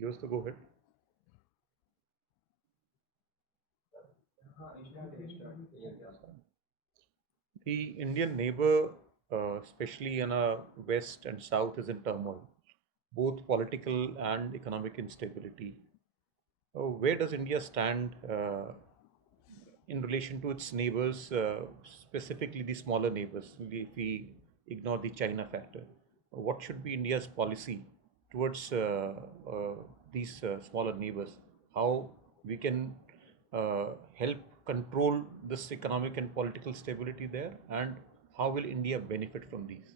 Give us the go ahead. The Indian neighbor, especially in our west and south, is in turmoil, both political and economic instability. Where does India stand in relation to its neighbors, specifically the smaller neighbors, if we ignore the China factor? What should be India's policy towards these smaller neighbors? How we can help control this economic and political stability there, and how will India benefit from these?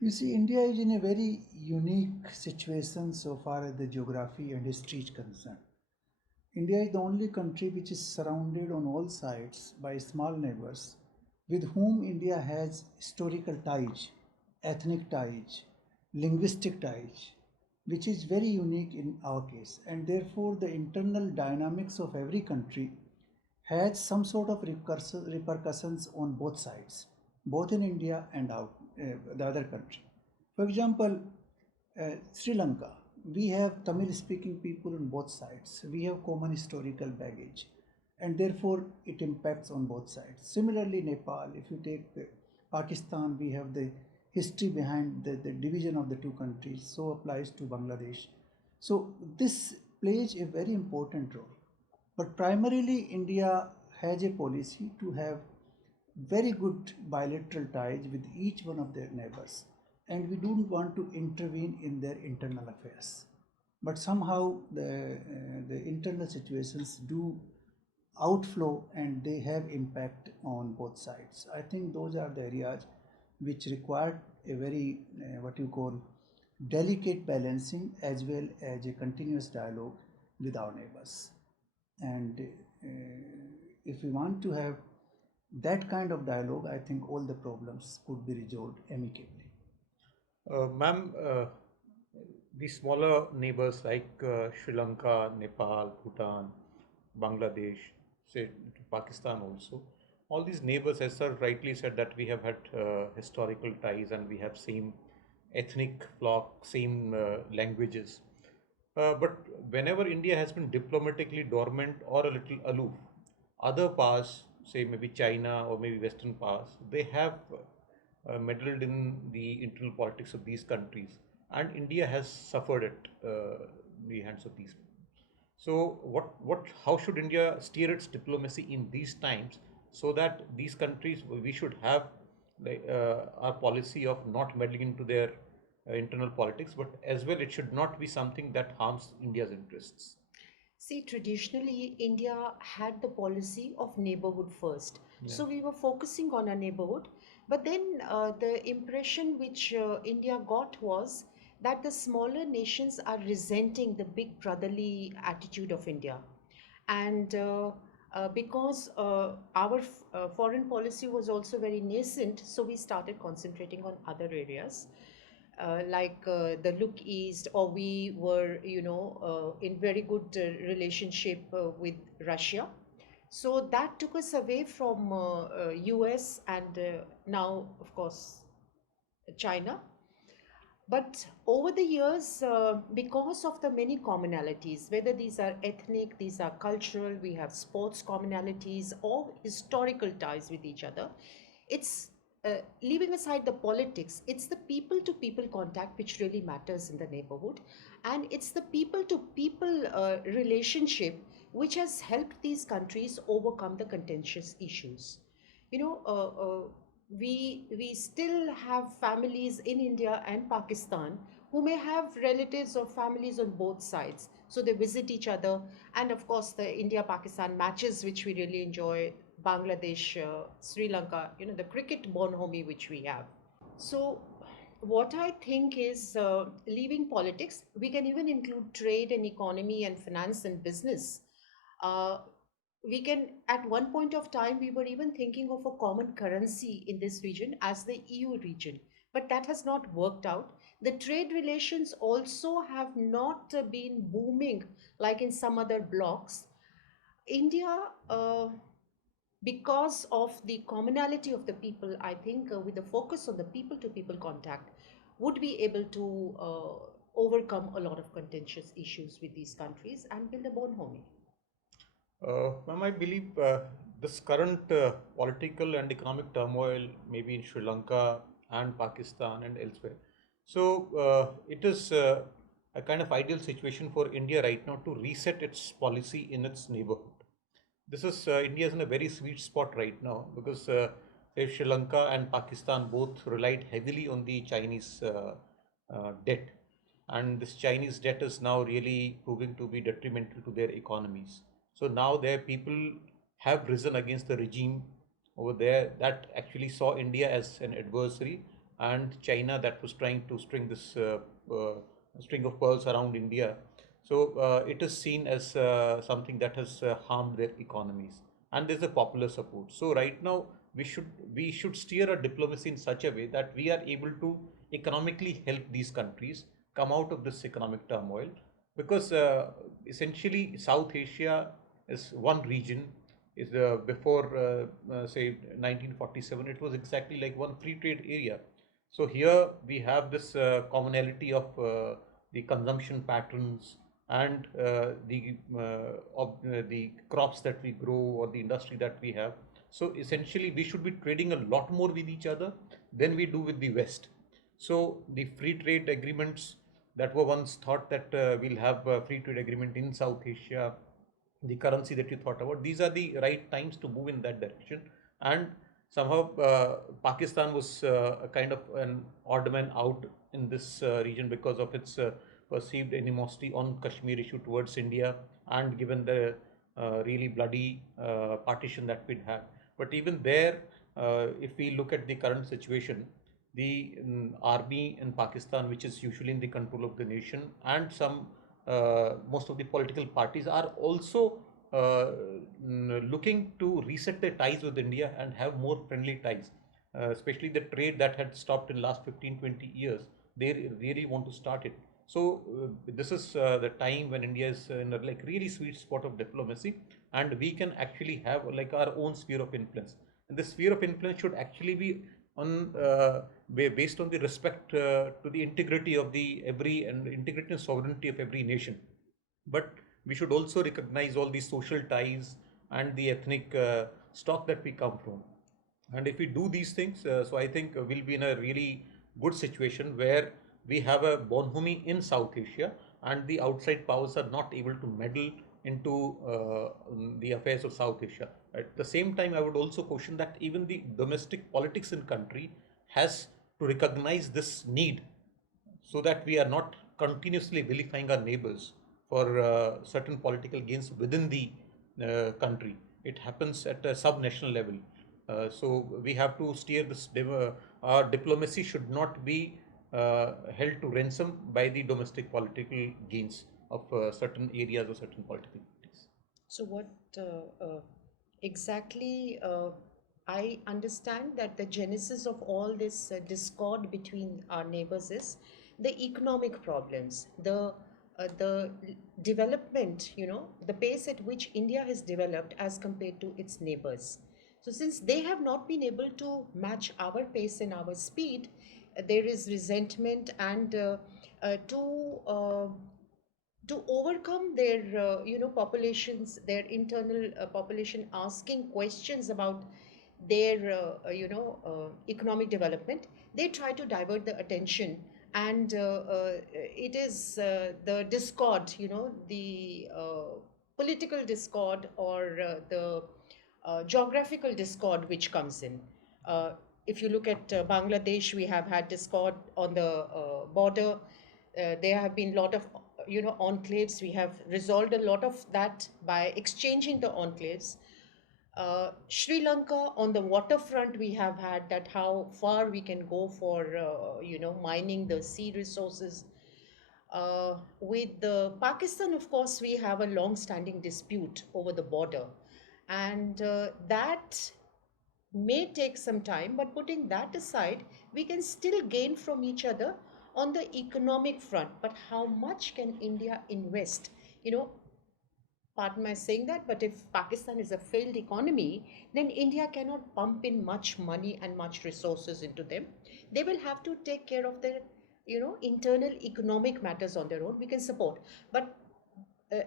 You see, India is in a very unique situation so far as the geography and history is concerned. India is the only country which is surrounded on all sides by small neighbors with whom India has historical ties, ethnic ties, linguistic ties, which is very unique in our case. And therefore, the internal dynamics of every country has some sort of repercussions on both sides, both in India and the other country. For example, Sri Lanka, we have Tamil speaking people on both sides. We have common historical baggage, and therefore it impacts on both sides. Similarly, Nepal, if you take Pakistan, we have the history behind the division of the two countries, so applies to Bangladesh. So, this plays a very important role. But primarily, India has a policy to have very good bilateral ties with each one of their neighbors, and we don't want to intervene in their internal affairs. But somehow the internal situations do outflow and they have impact on both sides. I think those are the areas which require a very what you call delicate balancing as well as a continuous dialogue with our neighbors. And if we want to have that kind of dialogue, I think all the problems could be resolved amicably. Ma'am, the smaller neighbors like Sri Lanka, Nepal, Bhutan, Bangladesh, say Pakistan also, all these neighbors, as sir rightly said, that we have had historical ties and we have same ethnic block, same languages. But whenever India has been diplomatically dormant or a little aloof, other powers, say maybe China or maybe Western powers, they have meddled in the internal politics of these countries, and India has suffered at the hands of these. So, how should India steer its diplomacy in these times so that these countries, we should have like, our policy of not meddling into their internal politics, but as well it should not be something that harms India's interests. See, traditionally, India had the policy of neighborhood first. Yeah. So we were focusing on our neighborhood. But then the impression which India got was that the smaller nations are resenting the big brotherly attitude of India. And because our foreign policy was also very nascent, so we started concentrating on other areas like the look east, or we were in very good relationship with Russia, so that took us away from US and now of course China. But over the years, because of the many commonalities, whether these are ethnic, these are cultural, we have sports commonalities or historical ties with each other, it's leaving aside the politics, it's the people to people contact which really matters in the neighborhood. And it's the people to people relationship which has helped these countries overcome the contentious issues. You know, we still have families in India and Pakistan who may have relatives or families on both sides. So they visit each other. And of course, the India Pakistan matches, which we really enjoy, Bangladesh, Sri Lanka, the cricket bonhomie which we have. So, what I think is leaving politics, we can even include trade and economy and finance and business. Uh, we can, at one point of time, we were even thinking of a common currency in this region as the EU region, but that has not worked out. The trade relations also have not been booming like in some other blocks. India, because of the commonality of the people, I think with the focus on the people to people contact, would be able to overcome a lot of contentious issues with these countries and build a bonhomie? Ma'am, I believe this current political and economic turmoil, maybe in Sri Lanka and Pakistan and elsewhere. So it is a kind of ideal situation for India right now to reset its policy in its neighborhood. This is India is in a very sweet spot right now because say Sri Lanka and Pakistan both relied heavily on the Chinese debt, and this Chinese debt is now really proving to be detrimental to their economies. So now their people have risen against the regime over there that actually saw India as an adversary, and China that was trying to string this uh, string of pearls around India. So it is seen as something that has harmed their economies, and there's a popular support. So right now we should steer a diplomacy in such a way that we are able to economically help these countries come out of this economic turmoil, because essentially South Asia is one region. Is before say 1947, it was exactly like one free trade area. So here we have this commonality of the consumption patterns and the crops that we grow or the industry that we have. So essentially, we should be trading a lot more with each other than we do with the West. So the free trade agreements that were once thought that we'll have a free trade agreement in South Asia, the currency that you thought about, these are the right times to move in that direction. And somehow Pakistan was a kind of an odd man out in this region because of its perceived animosity on Kashmir issue towards India, and given the really bloody partition that we'd had. But even there, if we look at the current situation, the army in Pakistan, which is usually in the control of the nation, and most of the political parties are also looking to reset their ties with India and have more friendly ties, especially the trade that had stopped in last 15-20 years. They really want to start it. So this is the time when India is in a like really sweet spot of diplomacy, and we can actually have like our own sphere of influence. And the sphere of influence should actually be on based on the respect to the integrity of the every and integrity and sovereignty of every nation. But we should also recognize all the social ties and the ethnic stock that we come from. And if we do these things, so I think we'll be in a really good situation where we have a bonhomie in South Asia, and the outside powers are not able to meddle into the affairs of South Asia. At the same time, I would also caution that even the domestic politics in country has to recognize this need, so that we are not continuously vilifying our neighbors for certain political gains within the country. It happens at a subnational level. So we have to steer this. Our diplomacy should not be held to ransom by the domestic political gains of certain areas or certain political parties. So, what exactly I understand that the genesis of all this discord between our neighbors is the economic problems, the development, the pace at which India has developed as compared to its neighbors. So, since they have not been able to match our pace and our speed, there is resentment, and to overcome their populations, their internal population asking questions about their economic development, they try to divert the attention. And it is the discord, the political discord, or the geographical discord which comes in. If you look at Bangladesh, we have had discord on the border. There have been a lot of enclaves. We have resolved a lot of that by exchanging the enclaves. Sri Lanka, on the waterfront, we have had that how far we can go for mining the sea resources. With the Pakistan, of course, we have a long-standing dispute over the border, and that may take some time. But putting that aside, we can still gain from each other on the economic front. But how much can India invest? Pardon my saying that, but if Pakistan is a failed economy, then India cannot pump in much money and much resources into them. They will have to take care of their, internal economic matters on their own, we can support. But uh,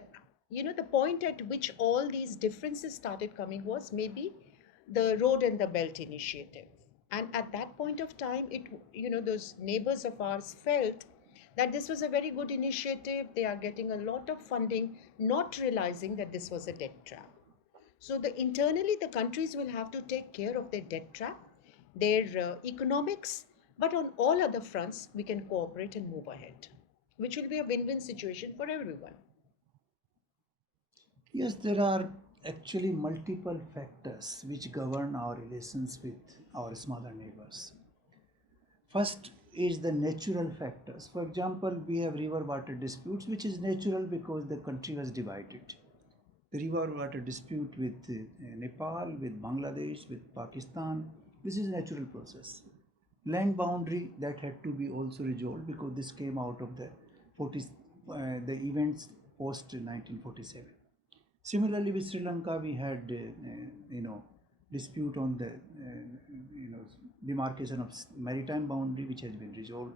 the point at which all these differences started coming was maybe the Road and the Belt Initiative. And at that point of time, those neighbors of ours felt that this was a very good initiative. They are getting a lot of funding, not realizing that this was a debt trap. So internally, the countries will have to take care of their debt trap, their economics, but on all other fronts, we can cooperate and move ahead, which will be a win-win situation for everyone. Yes, there are actually multiple factors which govern our relations with our smaller neighbors. First is the natural factors. For example, we have river water disputes, which is natural because the country was divided. The river water dispute with Nepal, with Bangladesh, with Pakistan, this is a natural process. Land boundary, that had to be also resolved because this came out of the events post 1947. Similarly, with Sri Lanka, we had dispute on the demarcation of maritime boundary, which has been resolved.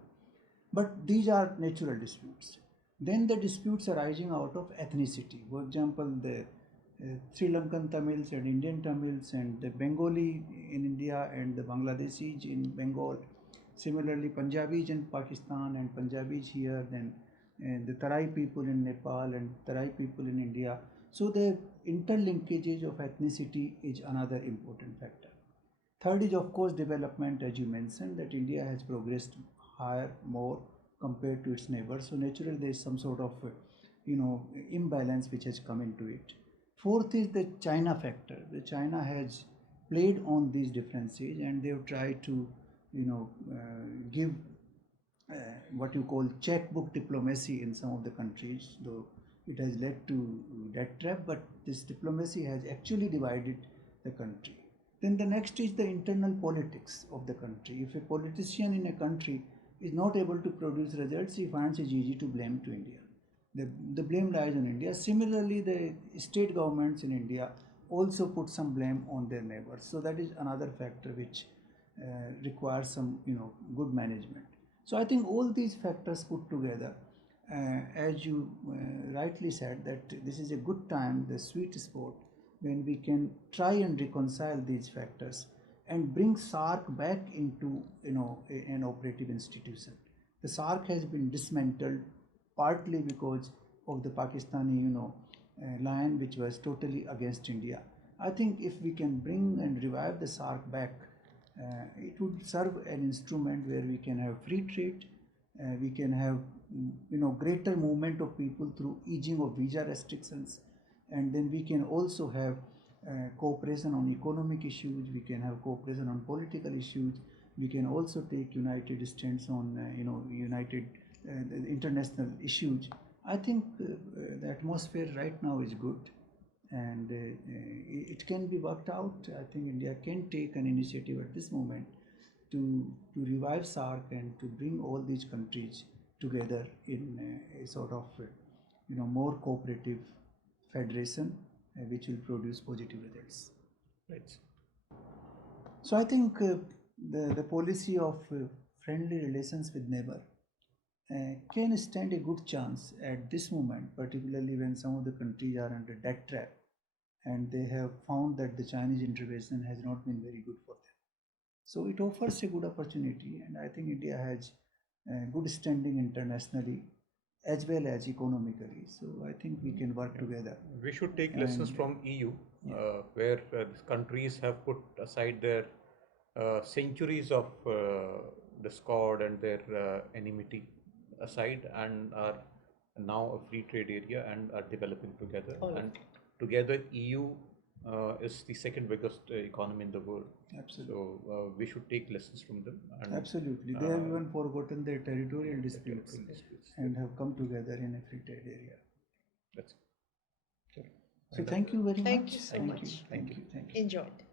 But these are natural disputes. Then the disputes arising out of ethnicity. For example, the Sri Lankan Tamils and Indian Tamils and the Bengali in India and the Bangladeshis in Bengal. Similarly, Punjabis in Pakistan and Punjabis here, then the Tarai people in Nepal and Tarai people in India. So the interlinkages of ethnicity is another important factor. Third is of course development, as you mentioned, that India has progressed higher, more compared to its neighbors. So naturally there is some sort of imbalance which has come into it. Fourth is the China factor. The China has played on these differences and they have tried to give what you call checkbook diplomacy in some of the countries, though it has led to debt trap, but this diplomacy has actually divided the country. Then the next is the internal politics of the country. If a politician in a country is not able to produce results, he finds it easy to blame to India. The blame lies on India. Similarly, the state governments in India also put some blame on their neighbors. So that is another factor which requires some good management. So I think all these factors put together, as you rightly said, that this is a good time, the sweet spot, when we can try and reconcile these factors and bring SAARC back into an operative institution. The SAARC has been dismantled partly because of the Pakistani line, which was totally against India. I think if we can bring and revive the SAARC back, it would serve an instrument where we can have free trade, we can have greater movement of people through easing of visa restrictions, and then we can also have cooperation on economic issues, we can have cooperation on political issues, we can also take united stands on international issues. I think the atmosphere right now is good and it can be worked out. I think India can take an initiative at this moment to revive SAARC and to bring all these countries together in a sort of more cooperative federation which will produce positive results. Right. So I think the policy of friendly relations with neighbor can stand a good chance at this moment, particularly when some of the countries are under debt trap and they have found that the Chinese intervention has not been very good for them. So it offers a good opportunity, and I think India has good standing internationally as well as economically. So I think we can work together. We should take lessons from EU, where countries have put aside their centuries of discord and their enmity aside and are now a free trade area and are developing together. And together, EU is the second biggest economy in the world. Absolutely. So we should take lessons from them. And, absolutely. They have even forgotten their territorial disputes and have come together in a free trade area. That's it. So thank you very much. Thank you so much. Thank you. Enjoyed.